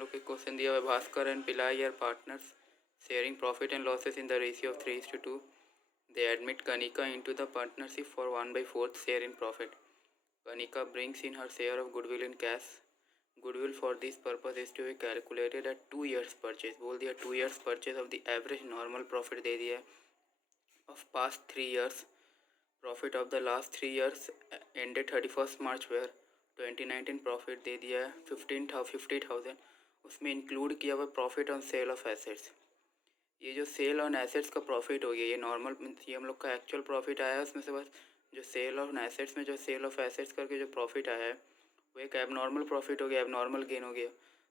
लोग के क्वेश्चन दिया हुआ है, Bhaskar and Pillai are partners sharing profit and losses in the ratio of 3:2. They admit Kanika into the partnership for 1/4 share in profit. Kanika brings in her share of goodwill in cash. Goodwill for this purpose is to be calculated at 2 years purchase. बोल दिया 2 years purchase of the average normal profit दे दिया of past 3 years. Profit of the last 3 years ended 31st March where 2019 profit दे दिया है 50,000. उसमें include किया हुआ profit on sale of assets. ये जो सेल ऑन एसेट्स का प्रॉफिट हो गया, ये नॉर्मल, ये हम लोग का एक्चुअल प्रॉफिट आया है. उसमें से बस जो सेल ऑन एसेट्स में जो सेल ऑफ एसेट्स करके जो प्रॉफिट आया है वो एक एबनॉर्मल प्रॉफिट हो गया, एबनॉर्मल गेन हो गया.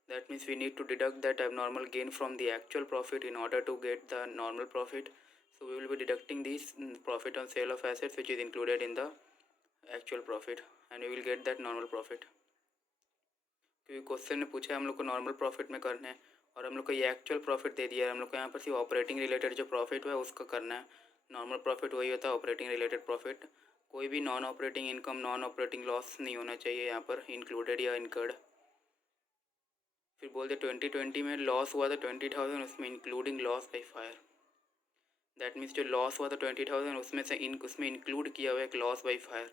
That means we need to deduct that abnormal gain from the actual profit in order to get the normal profit. So we will be deducting this profit on sale of assets which is included in the actual profit and we will get that normal profit. क्योंकि question ने पूछा है हम लोग को normal profit में करना है और हम लोग को ये एक्चुअल प्रॉफिट दे दिया है. हम लोग को यहाँ पर सिर्फ ऑपरेटिंग रिलेटेड जो प्रॉफिट है उसका करना है. नॉर्मल प्रॉफिट वही होता है ऑपरेटिंग रिलेटेड प्रॉफिट. कोई भी non operating income, non operating loss नहीं होना चाहिए यहाँ पर इंक्लूडेड या इनकर्ड. फिर बोलते 2020 में लॉस हुआ था 20,000, उसमें including loss by fire. That means जो लॉस हुआ था 20,000 उसमें से उसमें इंक्लूड किया हुआ एक लॉस बाई फायर.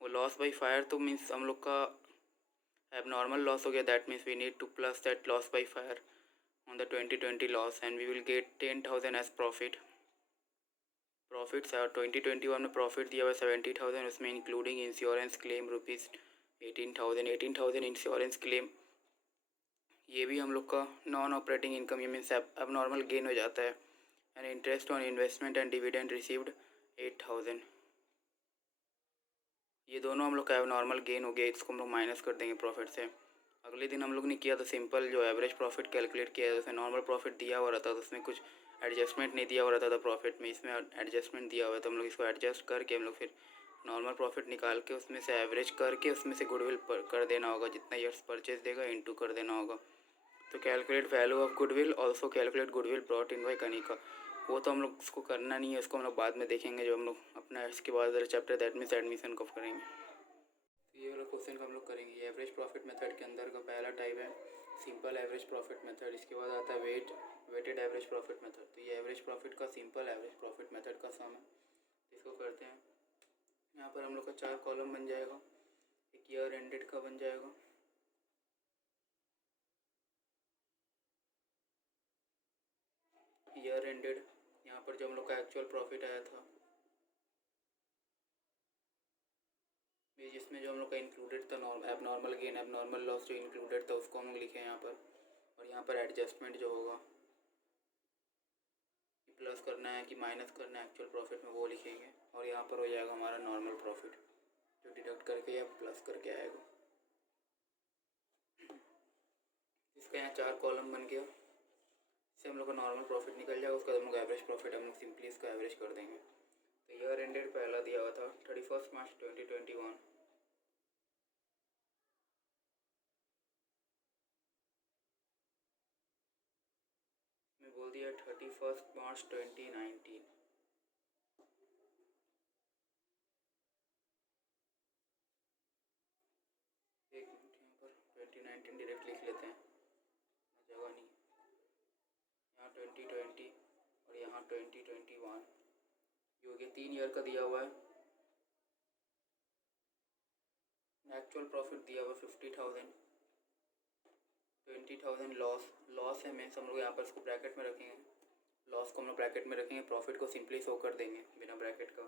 वो लॉस बाई फायर तो मीन्स हम लोग का एबनॉर्मल लॉस हो गया. That means we need to plus that loss by fire on the 2020 loss and we will get 10,000 as profit. Profits 2021 में प्रॉफिट दिया हुआ 70,000, उसमें including insurance claim rupees 18,000 insurance claim. ये भी हम लोग का नॉन ऑपरेटिंग इनकम, ये मीन्स एबनॉर्मल गेन हो जाता है. And interest on investment and dividend received 8,000. ये दोनों हम लोग का नॉर्मल गेन हो गया. इसको हम लोग माइनस कर देंगे प्रॉफिट से. अगले दिन हम लोग ने किया था सिंपल जो एवरेज प्रॉफिट कैलकुलेट किया है, उसमें नॉर्मल प्रॉफिट दिया हुआ रहता था, उसमें कुछ एडजस्टमेंट नहीं दिया हुआ रहता था प्रॉफिट में. इसमें एडजस्टमेंट दिया हुआ है तो हम लोग इसको एडजस्ट करके हम लोग फिर नॉर्मल प्रॉफिट निकाल के उसमें से एवरेज करके उसमें से गुडविल कर देना होगा. जितना ईयर्स परचेज देगा इंटू कर देना होगा. तो calculate value of goodwill, also calculate goodwill brought in by Kanika. वो तो हम लोग उसको करना नहीं है, उसको हम लोग बाद में देखेंगे जो हम लोग अपना इसके बाद वाला चैप्टर दैट मीन्स एडमिशन कब करेंगे. तो ये वाला क्वेश्चन का हम लोग करेंगे. ये एवरेज प्रॉफिट मेथड के अंदर का पहला टाइप है सिंपल एवरेज प्रॉफिट मेथड. इसके बाद आता है वेटेड एवरेज प्रॉफिट मेथड. तो ये एवरेज प्रॉफिट का सिंपल एवरेज प्रॉफिट मेथड का सम है. इसको करते हैं. यहाँ पर हम लोग का 4 कॉलम बन जाएगा. एक ईयर एंडेड का बन जाएगा, ईयर एंडेड. यहाँ पर जो हम लोग का एक्चुअल प्रॉफिट आया था जिसमें जो हम लोग का इंक्लूडेड था एबनॉर्मल गेन, एबनॉर्मल लॉस जो इंक्लूडेड था उसको हम लोग लिखे हैं यहाँ पर. और यहाँ पर एडजस्टमेंट जो होगा प्लस करना है कि माइनस करना है एक्चुअल प्रॉफिट में वो लिखेंगे. और यहाँ पर हो जाएगा हमारा नॉर्मल प्रॉफिट जो डिडक्ट करके या प्लस करके आएगा. इसका यहाँ 4 कॉलम बन गया. इससे हम लोग का नॉर्मल प्रॉफिट निकल जाएगा. उसका हम लोग एवरेज प्रॉफिट हम लोग सिंपली इसका एवरेज कर देंगे. तो ईयर एंडेड पहला दिया हुआ था 31 मार्च 2021. मैं बोल दिया 31 मार्च 2019. एक मिनट, यहाँ पर 2019 डायरेक्ट लिख लेते हैं, जगह नहीं. यहाँ 2020 और यहाँ 2021. ये हो गया 3 ईयर का दिया हुआ है. एक्चुअल प्रॉफिट दिया हुआ 50,000. 20,000 लॉस है. मीन्स हम लोग यहाँ पर इसको ब्रैकेट में रखेंगे. लॉस को हम लोग ब्रैकेट में रखेंगे, प्रॉफिट को सिंपली शो कर देंगे बिना ब्रैकेट का.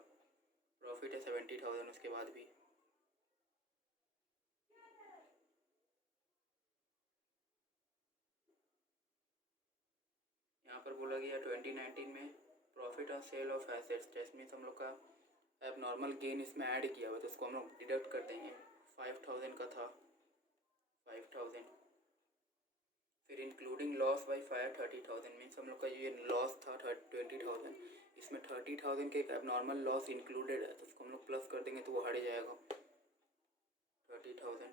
प्रॉफिट है 70,000. उसके बाद भी यहाँ पर बोला गया 2019 में profit on sale of assets. Test means हम लोग का एबनॉर्मल गेन इसमें ऐड किया हुआ तो उसको हम लोग डिडक्ट कर देंगे. 5,000 का था 5,000. फिर including loss by fire 30,000. Means हम लोग का ये लॉस था 20,000. इसमें 30,000 के एक एबनॉर्मल लॉस इंक्लूडेड है तो उसको हम लोग प्लस कर देंगे तो वो हट जाएगा 30,000.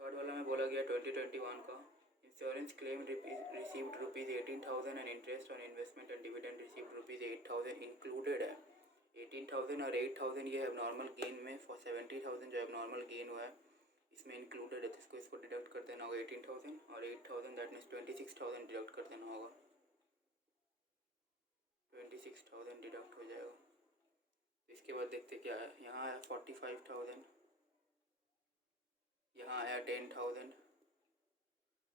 थर्ड वाला में बोला गया 2021 का insurance claim received rupees 18,000 and interest on investment and dividend received rupees 8,000 included है. 18,000 और 8,000 ये एबनॉर्मल गेन में. फॉर 70,000 जो एबनॉर्मल गेन हुआ है इसमें इंक्लूडेड है, तो इसको डिडक्ट कर देना होगा 18,000 और 8,000 दैट मीन्स 26,000 डिडक्ट कर देना होगा। 26,000 डिडक्ट हो जाएगा। इसके बाद देखते क्या है, यहाँ आया 45,000, यहाँ आया 10,000,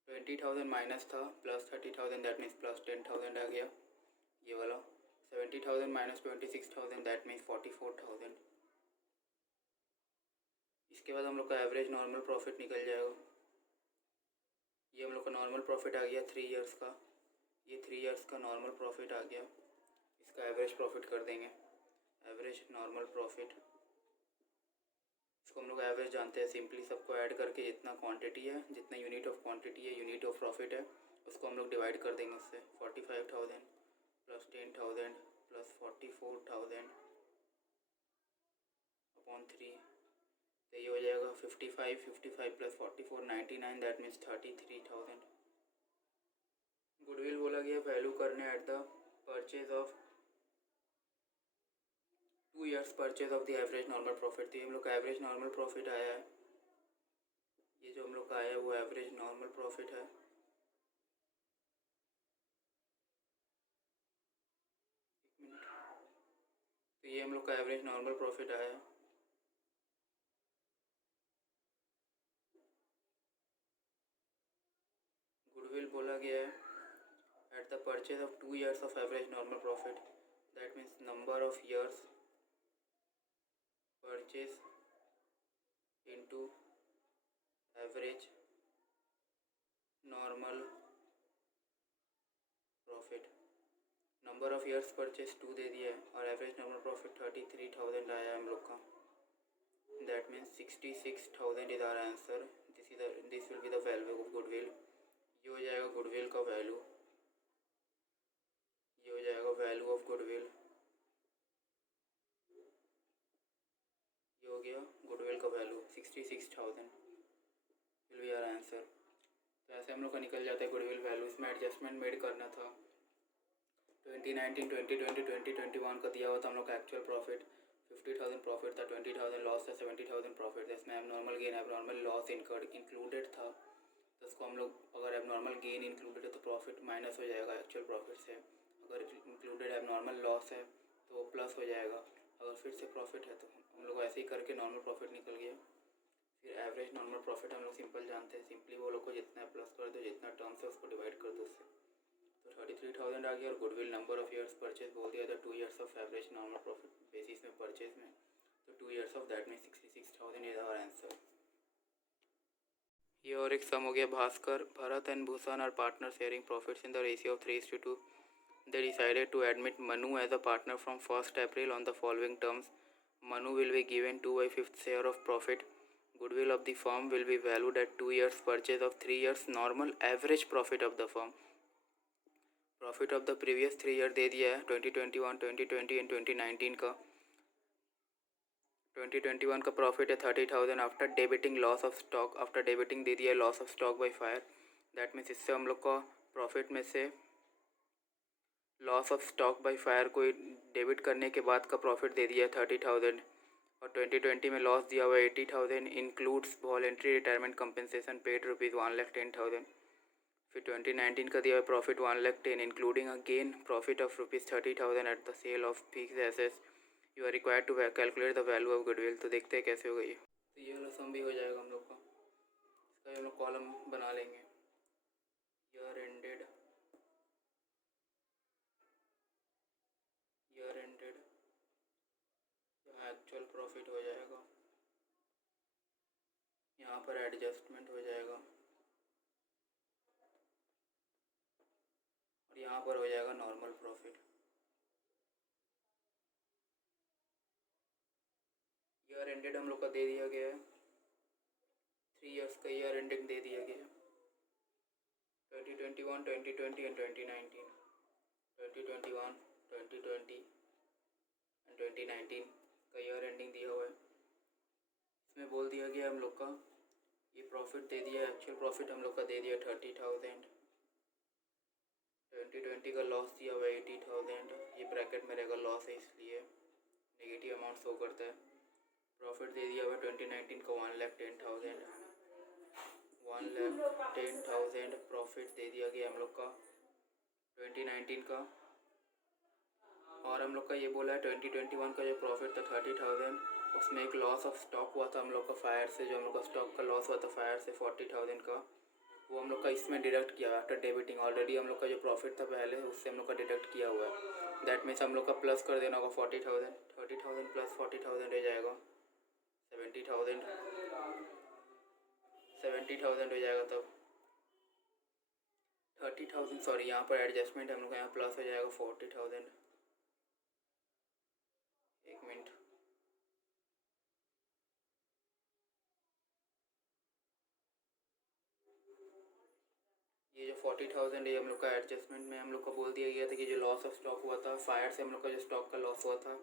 20,000 माइनस था प्लस 30,000 दैट मीन्स प्लस 10,000 आ गया ये वाला। 70,000 माइनस 26,000 दैट मीन्स 44,000। इसके बाद हम लोग का एवरेज नॉर्मल प्रॉफिट निकल जाएगा। ये हम लोग का नॉर्मल प्रॉफिट आ गया 3 इयर्स का, ये 3 इयर्स का नॉर्मल प्रॉफिट आ गया। इसका एवरेज प्रॉफिट कर देंगे, एवरेज नॉर्मल प्रॉफिट। इसको हम लोग एवरेज जानते हैं, सिंपली सबको ऐड करके जितना क्वांटिटी है, जितना यूनिट ऑफ क्वांटिटी है, यूनिट ऑफ प्रॉफिट है, उसको हम लोग डिवाइड कर देंगे उससे। 45,000 प्लस 10,000 प्लस 44,000 अपॉन 3, तो ये हो जाएगा 55 प्लस 44 99 दैट मीन्स 33,000। गुडविल बोला गया वैल्यू करने at the purchase of 2 years purchase of the average normal profit. तो ये हम लोग का एवरेज नॉर्मल प्रॉफिट आया है, ये जो हम लोग का आया है वो एवरेज नॉर्मल प्रॉफिट है। तो ये हम लोग का एवरेज नॉर्मल प्रॉफिट आया है। गुडविल बोला गया है at the purchase of 2 years of average normal profit, that means number of years purchase into average normal profit. Number of years purchase 2 दे दिया है और एवरेज नॉर्मल प्रॉफिट 33,000 आया है हम लोग का, that means 66,000 is our answer. This will be the value of goodwill. ये हो जाएगा गुडविल का वैल्यू, ये हो जाएगा वैल्यू ऑफ गुडविल, ये हो गया गुडविल का value 66,000 will be our answer. तो ऐसे हम लोग का निकल जाता है गुडविल वैल्यू। इसमें एडजस्टमेंट मेड करना था। 2019, 2020, 2021 का दिया हुआ था हम लोग का एक्चुअल प्रॉफिट 50,000 प्रॉफिट था, 20,000 लॉस था, 70,000 प्रॉफिट था। इसमें abnormal gain abnormal loss included था, तो इसको हम लोग अगर एबनॉर्मल गेन इंक्लूडेड है तो प्रॉफिट माइनस हो जाएगा एक्चुअल प्रॉफिट से। अगर इंक्लूडेड एबनॉर्मल लॉस है तो वो प्लस हो जाएगा। अगर फिर से प्रॉफिट है तो हम लोग ऐसे ही करके नॉर्मल प्रॉफिट निकल गया। फिर एवरेज नॉर्मल प्रॉफिट हम लोग सिंपल जानते हैं, सिंपली वो लोग को जितना प्लस कर दो, जितना टर्म्स है उसको डिवाइड कर दो उससे। तो 33,000 आ गया। और goodwill number of years purchase बोल दिया था 2 years of average normal profit basis में परचेज में, तो 2 years of that mean 66,000 is our answer. ये और एक सम हो गया। Bhaskar, Bharat and Bhushan are partner sharing profits in the ratio of 3:2. They decided to admit Manu as a partner from 1st April on the following terms. Manu will be given 2/5 share of profit. Goodwill of the firm will be valued at 2 years purchase of 3 years normal average profit of the firm. Profit of the previous 3 year दे दिया है 2021, 2020 and 2019 का। 2021 का profit है 30,000 after debiting loss of stock, after debiting दे दिया है loss of stock by fire. That means इससे हम लोग का प्रॉफिट में से loss of stock by fire को डेबिट करने के बाद का प्रॉफिट दे दिया है 30,000। और 2020 में लॉस दिया हुआ है 80,000, includes voluntary retirement compensation paid rupees 1,10,000। फिर 2019 का दिया हुआ प्रॉफिट 1,10,000 including a gain profit of rupees 30,000 at the sale of fixed assets. You are required to calculate the value of goodwill. तो देखते हैं कैसे हो गई। तो ये वाला सम भी हो जाएगा हम लोग का। इसका हम लोग कॉलम बना लेंगे। ईयर एंडेड, ईयर एंडेड, यहाँ एक्चुअल प्रॉफिट हो जाएगा, यहाँ पर एडजस्टमेंट हो जाएगा और यहाँ पर हो जाएगा नॉर्मल प्रॉफिट। ईयर एंडेड हम लोग का दे दिया गया है, 3 इयर्स का ईयर एंडेड दे दिया गया है 2021, 2020 एंड 2019। 2021, 2020 एंड 2019 का ईयर एंडिंग दिया हुआ है। इसमें बोल दिया गया हम लोग का ये प्रॉफिट दे दिया, एक्चुअल प्रॉफिट हम लोग का दे दिया 30,000। 2020 का लॉस दिया हुआ है 80,000, ये ब्रैकेट में रहेगा लॉस है इसलिए नेगेटिव अमाउंट शो करता है। प्रॉफिट दे दिया हुआ है 2019 का 1,10,000। 1,10,000 प्रॉफिट दे दिया गया हम लोग का 2019 का। और हम लोग का ये बोला है 2021 का जो प्रॉफिट था 30,000, उसमें एक लॉस ऑफ स्टॉक हुआ था हम लोग का फायर से, जो हम लोग का स्टॉक का लॉस हुआ था फायर से 40,000 का, वो हम लोग का इसमें डिडक्ट किया आफ्टर डेबिटिंग। ऑलरेडी हम लोग का जो प्रॉफिट था पहले उससे हम लोग का डिडक्ट किया हुआ है। दैट मीन्स हम लोग का प्लस कर देना होगा 40,000, 30,000 प्लस 40,000 रह जाएगा 70,000, 70,000 हो जाएगा तब 30,000, सॉरी यहाँ पर एडजस्टमेंट हम लोग का यहाँ प्लस हो जाएगा 40,000। एक मिनट, ये जो 40,000 है हम लोग का एडजस्टमेंट में हम लोग का बोल दिया गया था कि जो लॉस ऑफ स्टॉक हुआ था फायर से, हम लोग का जो स्टॉक का लॉस हुआ था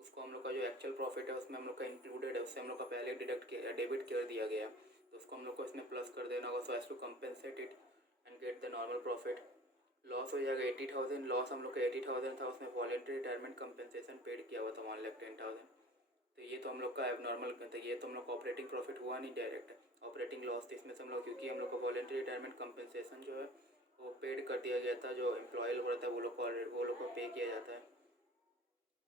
उसको हम लोग का जो एक्चुअल प्रॉफिट है उसमें हम लोग का इंक्लूडेड है, उससे हम लोग का पहले डेबिट कर दिया गया, तो उसको हम लोग को इसमें प्लस कर देना होगा so as to compensate it and get the normal profit. Loss हो जाएगा 80,000, लॉस हम लोग का 80,000 था, उसमें वॉलेंट्री रिटायरमेंट कंपेंसेशन पेड किया हुआ था 1,10,000। तो ये तो हम लोग का एबनॉर्मल, तो ये तो हम लोग का ऑपरेटिंग प्रॉफिट हुआ नहीं, डायरेक्ट ऑपरेटिंग लॉस थी इसमें से हम लोग, क्योंकि हम लोग का वॉलेंट्री रिटायरमेंट कंपेंसेशन जो है वो पेड कर दिया गया था। जो एम्प्लॉय लोग रहता है वो लोग को ऑलरेडी वो लोग को पे किया जाता है,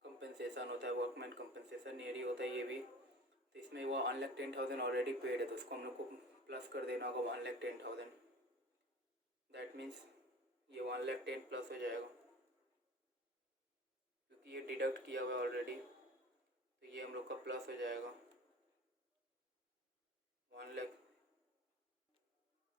कंपेंसेशन होता है, वर्कमैन कंपेंसेशन नियरी होता है ये भी। तो इसमें वो 1,10,000 ऑलरेडी पेड है, तो उसको हम लोग को प्लस कर देना होगा 1,10,000। दैट मीन्स ये 1,10,000 प्लस हो जाएगा क्योंकि ये डिडक्ट किया हुआ है ऑलरेडी, तो ये हम लोग का प्लस हो जाएगा 1,00,000।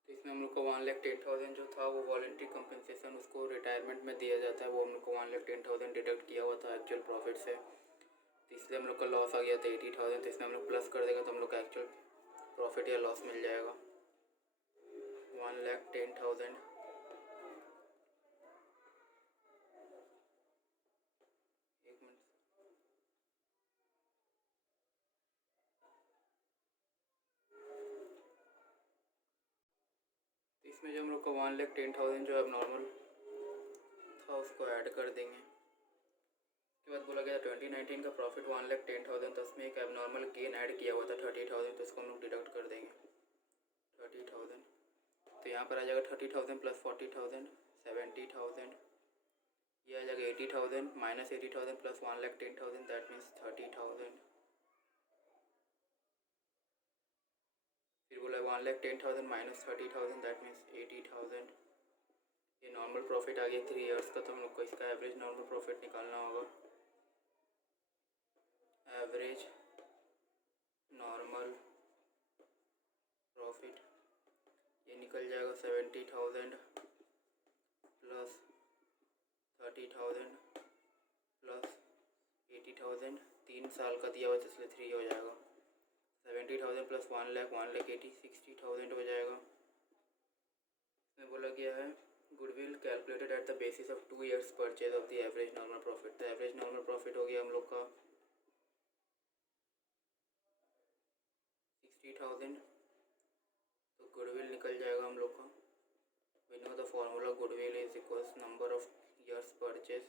तो इसमें हम लोग को 1,10,000 जो था वो वॉलेंट्री कंपनसेशन उसको रिटायरमेंट में दिया जाता है, वो हम लोग को 1,10,000 डिडक्ट किया हुआ था एक्चुअल प्रॉफिट से, तो इसलिए हम लोग का लॉस आ गया था 80,000। तो इसमें हम लोग प्लस कर देगा तो हम लोग का एक्चुअल प्रॉफिट या लॉस मिल जाएगा 1,10,000। एक मिनट, तो इसमें जो हम लोग का 1,10,000 जो अब नॉर्मल था उसको ऐड कर देंगे। उसके बाद बोला गया 2019 का प्रॉफिट 1,10,000 था, उसमें एक एबनॉर्मल गेन ऐड किया हुआ था 30,000, तो इसको हम लोग डिडक्ट कर देंगे 30,000। तो यहाँ पर आ जाएगा 30,000 प्लस 40,000 70,000, ये आ जाएगा 80,000 माइनस 80,000 प्लस 1,10,000, दैट मीन्स 30,000। फिर बोला 1,10,000 माइनस 30,000 दैट मीन्स 80,000। ये नॉर्मल प्रॉफिट आ गया 3 ईयर्स का, तो हम लोग को इसका एवरेज नॉर्मल प्रॉफिट निकालना होगा। एवरेज नॉर्मल प्रॉफिट ये निकल जाएगा 70,000 प्लस 30,000 प्लस 80,000, 3 साल का दिया हुआ है इसलिए 3 हो जाएगा। 70,000 प्लस 1,80,000 60,000 हो जाएगा। इसमें बोला गया है goodwill calculated at the basis of 2 years purchase of the average normal profit. तो एवरेज नॉर्मल प्रॉफिट हो गया हम लोग का 60,000, तो गुडविल निकल जाएगा हम लोग का। We know the formula goodwill is equals number of years purchase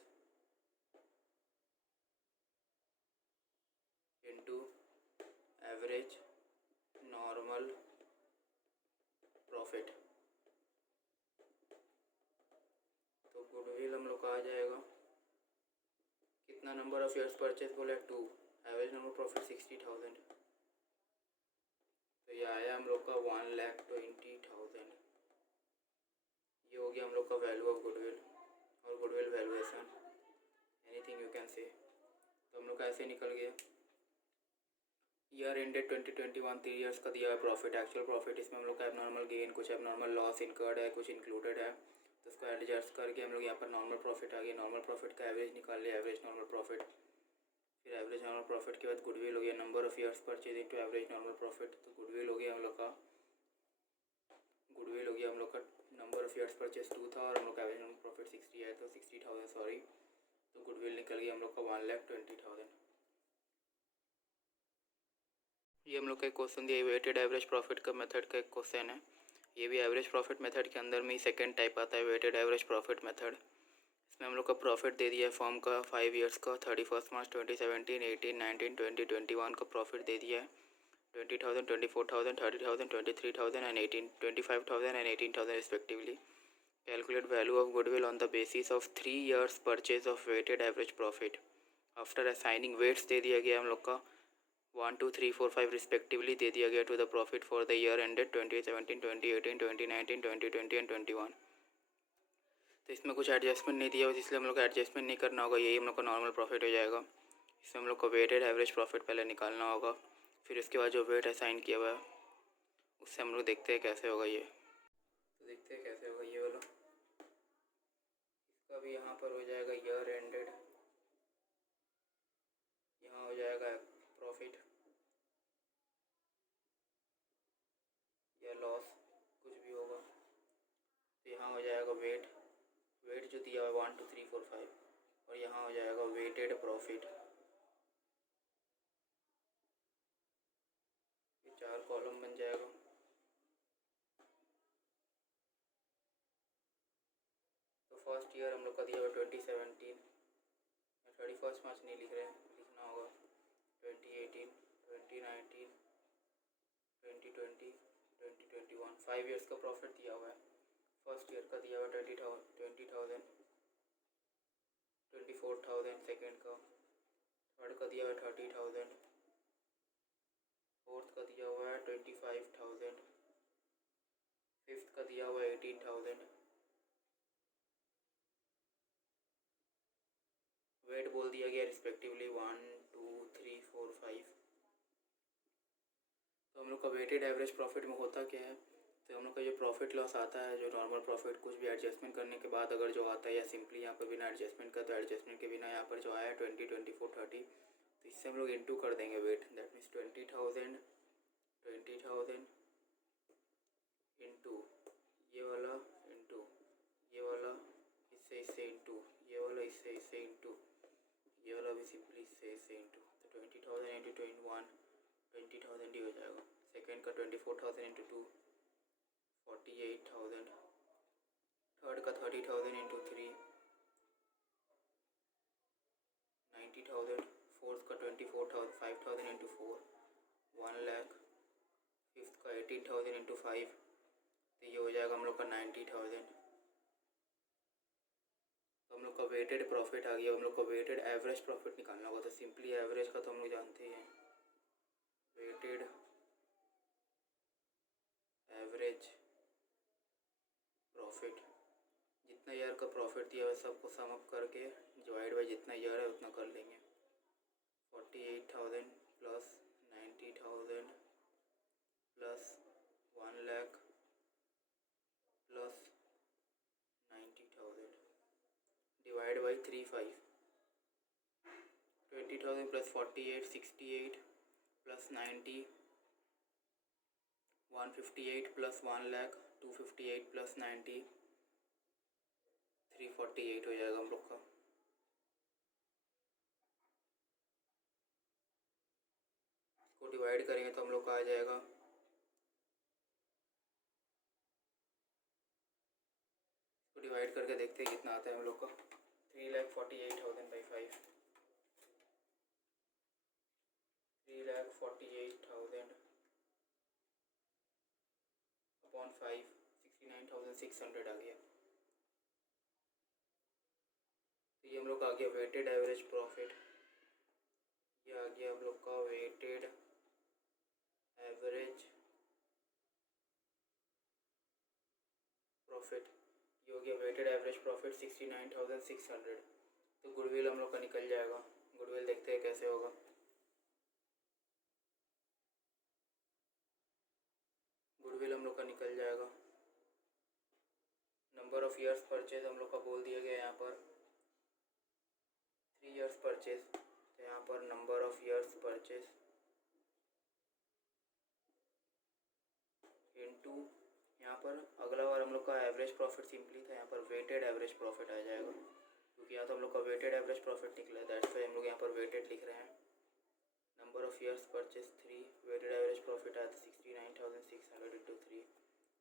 into average normal profit. तो गुडविल हम लोग का आ जाएगा कितना, नंबर ऑफ ईयर्स परचेज बोले 2, एवरेज नॉर्मल प्रॉफिट 60,000, तो ये आया हम लोग का 1,20,000। ये हो गया हम लोग का वैल्यू ऑफ गुडविल और goodwill valuation, anything you can say. तो हम लोग का ऐसे निकल गया ईयर एंडेड 2021 3 ईयर्स का दिया है प्रॉफिट, एक्चुअल प्रॉफिट। इसमें हम लोग का एबनॉर्मल गेन, कुछ एबनॉर्मल लॉस इनकर्ड है, कुछ इंक्लूडेड है, तो उसको एडजस्ट करके हम लोग यहाँ पर नॉर्मल प्रॉफिट आ गया। नॉर्मल प्रॉफिट का एवरेज निकाल लिया, एवरेज नॉर्मल प्रॉफिट। फिर एवरेज नॉर्मल प्रॉफिट के बाद गुडविल हो गया, number of years purchase into average normal profit. तो गुडविल हो गया हम लोग का नंबर ऑफ ईयर्स परचेज 2 था और हम लोग का एवरेज नॉर्मल प्रॉफिट 60 है, तो 60,000 सॉरी, तो गुडविल निकल गया हम लोग का 1,20,000। ये हम लोग का एक क्वेश्चन दिया, वेटेड एवरेज प्रॉफिट का मेथड का एक क्वेश्चन है। ये भी एवरेज प्रॉफिट मेथड के अंदर में ही सेकंड टाइप आता है, वेटेड एवरेज प्रॉफिट मेथड। इसमें हम लोग का प्रॉफिट दे दिया है फॉर्म का 5 ईयर्स का, 31 मार्च 2017, 18, 19, 20, 21 का प्रॉफिट दे दिया है। 20,000, 24,000, 30,000, 23,000 and 25,000 and 18,000 respectively. Calculate value of goodwill on the basis of 3 years purchase of weighted average profit. After assigning weights दे दिया गया हम लोग का 1, 2, 3, 4, 5 रिस्पेक्टिवली दे दिया गया to the profit for the year ended 2017, 2018, 2019, 2020 and 21. तो इसमें कुछ एडजस्टमेंट नहीं दिया, इसलिए हम लोग को एडजस्टमेंट नहीं करना होगा, यही हम लोग का नॉर्मल प्रॉफिट हो जाएगा. इसमें हम लोग को वेटेड एवरेज प्रॉफिट पहले निकालना होगा, फिर उसके बाद जो वेट असाइन किया हुआ है उससे हम लोग देखते हैं कैसे होगा ये. तो देखते हैं कैसे होगा ये वाला. इसका भी यहाँ पर हो जाएगा ईयर एंडेड, यहाँ हो जाएगा प्रॉफिट या लॉस कुछ भी होगा. तो यहाँ हो जाएगा वेट जो दिया हुआ है 1, 2, 3, 4, 5 और यहाँ हो जाएगा वेटेड प्रॉफिट. ये 4 कॉलम बन जाएगा. तो फर्स्ट ईयर हम लोग का दिया हुआ 2017, 31 मार्च नहीं लिख रहे हैं, लिखना होगा 2018, 2019, 2020, 2021. 5 ईयर्स का प्रॉफिट दिया हुआ है. फर्स्ट ईयर का दिया हुआ 20,000, 24,000 सेकेंड का, थर्ड का दिया हुआ 30,000, फोर्थ का दिया हुआ है 25,000, फिफ्थ का दिया हुआ है 18,000. वेट बोल दिया गया रिस्पेक्टिवली 1, 2, 3, 4, 5. तो हम लोग का वेटेड एवरेज प्रॉफिट में होता क्या है, तो हम लोग का जो प्रॉफिट लॉस आता है, जो नॉर्मल प्रॉफिट कुछ भी एडजस्टमेंट करने के बाद अगर जो आता है या सिंपली यहाँ पर बिना एडजस्टमेंट का, तो एडजस्टमेंट के बिना यहाँ पर जो आया 20, 24, 30, तो इससे हम लोग इंटू कर देंगे वेट. दैट मीन्स 20,000 इंटू ये वाला, इंटू ये वाला, इससे इंटू ये वाला, इससे इंटू ये वाला भी सिंपली इससे इंटू. तो 20,000 इंटू 21, 20,000 ही हो जाएगा. सेकेंड का 24,000 इंटू 2, 48,000. थर्ड का 30,000 इंटू 3, 90,000. फोर्थ का 24,000, 5,000 इंटू 4, 1 लाख. फिफ्थ का 18,000 इंटू 5, तो ये हो जाएगा हम लोग का 90,000. तो हम लोग का वेटेड प्रॉफिट आ गया. हम लोग का वेटेड एवरेज प्रॉफिट निकालना होगा. तो सिंपली एवरेज का तो हम लोग जानते हैं, वेटेड एवरेज प्रॉफिट, जितना ईयर का प्रॉफिट दिया है सबको सम अप करके डिवाइड बाई जितना ईयर है उतना कर लेंगे. 48,000 plus 90,000 plus 1 lakh plus 90,000 divide by 35. 20,000 plus 48, 68 plus 90, 158 plus 1 lakh, 258 plus 90, 348 हो जाएगा हम लोग का. इसको डिवाइड करेंगे तो हम लोग का आ जाएगा, इसको डिवाइड करके देखते हैं कितना आता है हम लोग का. 3,48,000 बाई 5, 3,48,000 अपॉन 5, 69,600 आ गया. तो ये हम लोग का आ गया वेटेड एवरेज प्रॉफिट. ये आ गया हम लोग का वेटेड एवरेज प्रॉफिट. ये हो गया वेटेड एवरेज प्रॉफिट 69,600. तो गुडविल हम लोग का निकल जाएगा. गुडविल देखते हैं कैसे होगा. गुडविल हम लोग का निकल जाएगा. नंबर ऑफ ईयर्स परचेज हम लोग का बोल दिया गया यहाँ पर 3 ईयर्स परचेज. तो यहाँ पर number of years purchase into यहाँ पर अगला बार हम लोग का एवरेज प्रॉफिट सिंपली था, यहाँ पर वेटेड एवरेज प्रॉफिट आ जाएगा, क्योंकि यहाँ तो हम लोग का वेटेड एवरेज प्रॉफिट निकला है. दैट्स वाई हम लोग यहाँ पर वेटेड लिख रहे हैं. Number of years purchase 3, weighted average profit आया था 69,600 इंटू 3.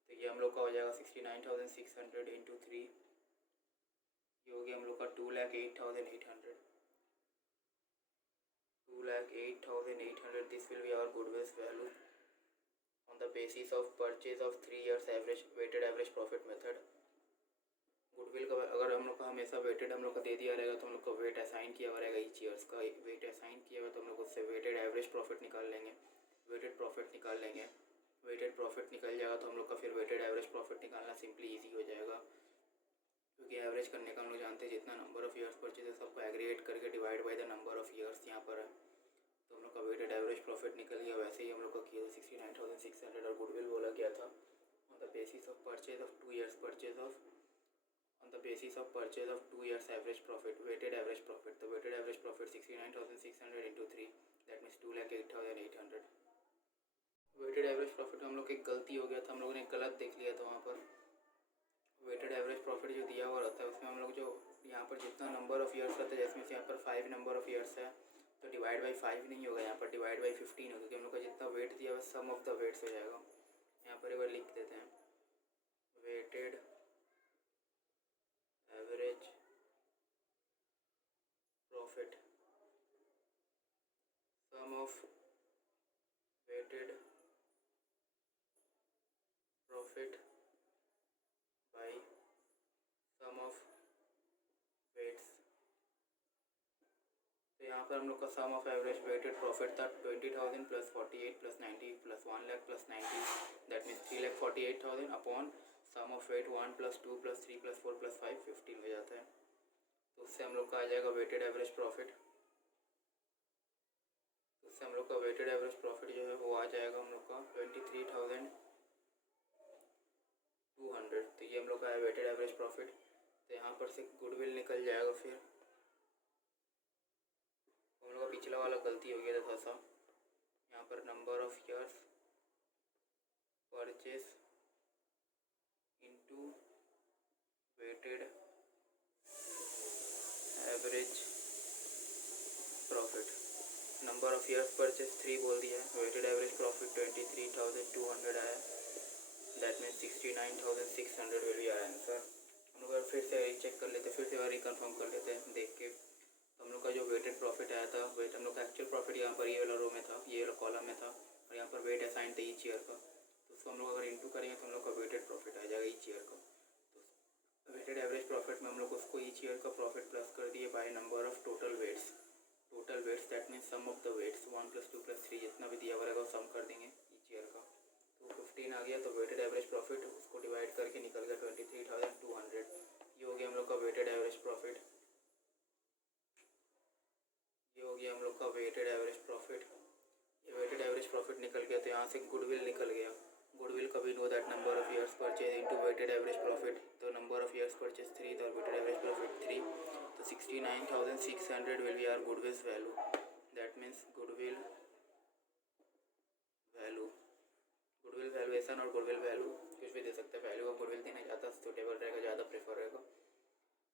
तो ये हम लोग का हो जाएगा 69,600 इंटू 3. ये हो गया हम लोग का 2,08,800. 2,08,800. This will be our goodwill value on the basis of purchase of 3 years average weighted average profit method. Goodwill का अगर हम लोग का हमेशा वेटेड हम लोग का दे दिया रहेगा तो हम लोग का वेट असाइन किया हुआ रहेगा ईच ईयर्स का वेट असाइन किया हुआ तो हम लोग उससे वेटेड एवरेज प्रॉफिट निकाल लेंगे, वेटेड प्रॉफिट निकाल लेंगे। वेटेड प्रॉफिट निकल जाएगा तो हम लोग का फिर वेटेड एवरेज प्रॉफिट निकालना सिंपली ईजी हो जाएगा, क्योंकि एवरेज करने का हम लोग जानते हैं जितना नंबर ऑफ़ ईयर्स परचेज है सबको एग्रीगेट करके divide by the number of years यहाँ पर है, तो हम लोग का वेटेड एवरेज प्रॉफिट निकल गया। वैसे ही हम लोग का किया 69,600 और गुडविल बोला गया था on the basis of purchase of 2 years purchase of on the basis of purchase of 2 years average profit, weighted average profit. The weighted average profit 69,600 into 3, that means 2,08,800. weighted average profit हम लोग की गलती हो गया था, हम लोगों ने गलत देख लिया था वहाँ पर। weighted average profit जो दिया हुआ रहता है उसमें हम लोग जो यहाँ पर जितना नंबर ऑफ़ ईयर्स रहता है, जिसमें से यहाँ पर 5 नंबर ऑफ़ ईयर्स है तो डिवाइड बाई 5 नहीं होगा, यहाँ पर डिवाइड बाई 15 होगा, क्योंकि हम लोग का जितना वेट दिया हुआ सम ऑफ द वेट्स हो जाएगा। यहाँ पर एक बार लिख देते हैं, weighted average profit sum of weighted profit by sum of weights. तो यहाँ पर हम लोग का sum of average weighted profit था 20,000 plus 48 plus 90 plus 1 lakh plus 90, that means 3,48,000 upon sum of weight 1 plus 2 plus 3 plus 4 plus 5 15 हो जाता है। तो उससे हम लोग का आ जाएगा वेटेड एवरेज प्रॉफिट, उससे हम लोग का वेटेड एवरेज प्रॉफिट जो है वो आ जाएगा हम लोग का 23,200। तो ये हम लोग का है वेटेड एवरेज प्रॉफिट। तो यहाँ पर से गुडविल निकल जाएगा, फिर हम लोग का पिछला वाला गलती हो गया था थोड़ा सा, यहाँ पर number of years purchase into weighted average profit. Number of years purchase 3 बोल दिया है, वेटेड एवरेज प्रॉफिट 23,200 आया, that means 69,600 will be our answer. हम लोग फिर से चेक कर लेते, फिर से रिकन्फर्म कर लेते हैं देख के। तो हम लोग का जो वेटेड प्रॉफिट आया था, वेट हम लोग का एक्चुअल प्रॉफिट यहाँ पर ये वाला रो में था, ये वाला कॉलम में था, और यहाँ पर वेट असाइन था ईच ईयर का, तो उसको हम लोग अगर इंटू करेंगे तो हम लोग का वेटेड प्रॉफिट आ जाएगा ईच ईयर का। तो वेटेड एवरेज प्रॉफिट में हम लोग उसको ईच ईयर का प्रॉफिट प्लस कर दिए by number of total weights, that means sum of the weights 1 plus 2 plus 3 जितना भी दिया हुआ रहेगा सम कर देंगे ईच ईयर का। तो 15 आ गया, तो वेटेड एवरेज प्रॉफिट उसको डिवाइड करके निकल गया 23,200। ये हो गया हम लोग का वेटेड एवरेज प्रॉफिट, ये हो गया हम लोग का वेटेड एवरेज प्रॉफिट। ये वेटेड एवरेज प्रॉफिट निकल गया, तो यहाँ से गुडविल निकल गया। गुडविल का भी know that number of years purchase into weighted average profit, तो नंबर ऑफ ईयर्स परचेज 3 और वेटेड एवरेज प्रॉफिट 3, तो 69,600 will be our goodwill value, that means goodwill value. Goodwill valuation और गुडविल वैल्यू कुछ भी दे सकते हैं, वैल्यू का goodwill देना ज़्यादा सुटेबल रहेगा, ज़्यादा प्रेफर रहेगा।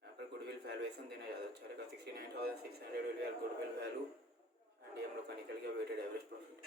यहाँ पर गुडविल वैल्यूएशन देना ज़्यादा अच्छा रहेगा। 69,600 will be our goodwill value, and ये हम लोग का निकल गया वेटेड एवरेज प्रॉफिट।